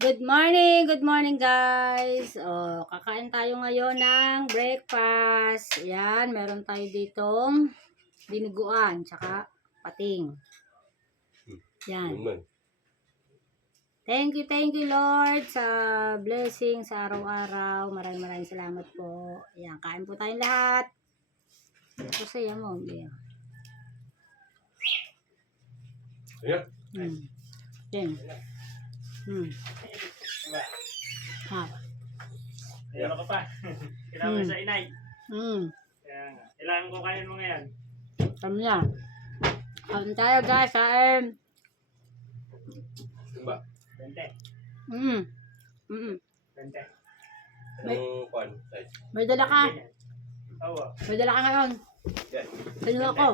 Good morning guys. Kakain tayo ngayon ng breakfast. Ayan, meron tayo ditong dinuguan, tsaka pating. Yan. Thank you Lord sa blessing sa araw-araw. Maraming salamat po. Ayan, kain po tayong lahat. Ito saya mo. Ayan. Yan. Ha. Ayun ka pa. Kailangan sa inay. Kaya nga. Kailangan ko kain mo ngayon. Kami na. Kain tayo guys. Kain. Ba? 20. 20. May dala ka. Oo. May dala ka ngayon. Yan. Sino ako?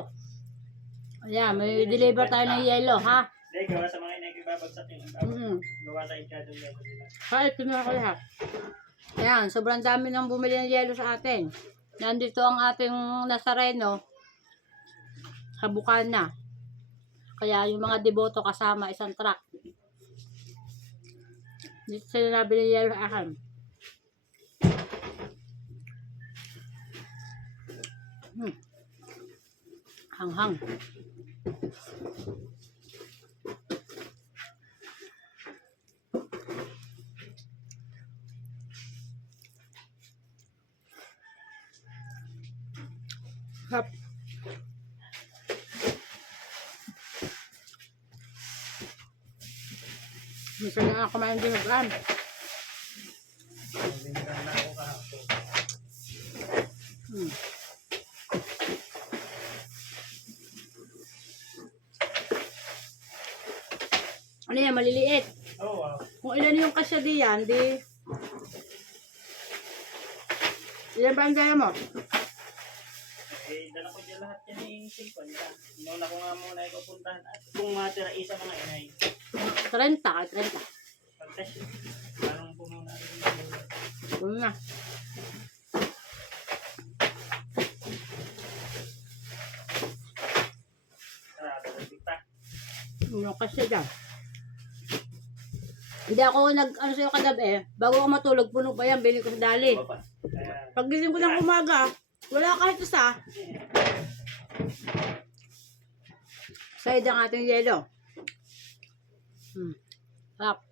Ayan, may deliver tayo ng yelo, ha? Hindi, gawa sa mga inay ko ibabagsak yung gawa sa ikadong yelo nila. Kahit tingnan ko lahat. Ayan, sobrang dami nang bumili ng yelo sa atin. Nandito ang ating Nazareno. Sa Bukana. Kaya yung mga deboto kasama isang truck. Dito sila nabili ng yelo sa akin. Hanghang. Hap. Misa na ako kumain din ng plan. Binigyan na ako kahapon. Ano yan, maliliit. Oo. Kung ilan yung kasya diyan, di... Ilan ba ang daya mo? Eh, dala ko dyan lahat yan eh. 50. Inuna ko nga muna ipupuntahan. At kung matira isa mga inay. 30, 30. Pagkas yun. Parang pumuna rin yung yelo. Kung na. Sarado ng tiktak. Yung kasya dyan. Hindi ako ano sa'yo kagabi, bago ako matulog, puno pa yan, bili ko sa dali. Kaya, Paggising ko ng umaga, wala kahit isa. Side ang ating yelo. Sarap.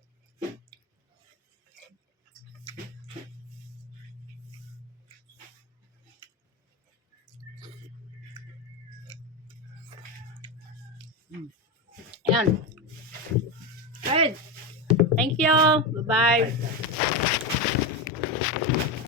Ayan. Alright. Thank you. Bye-bye.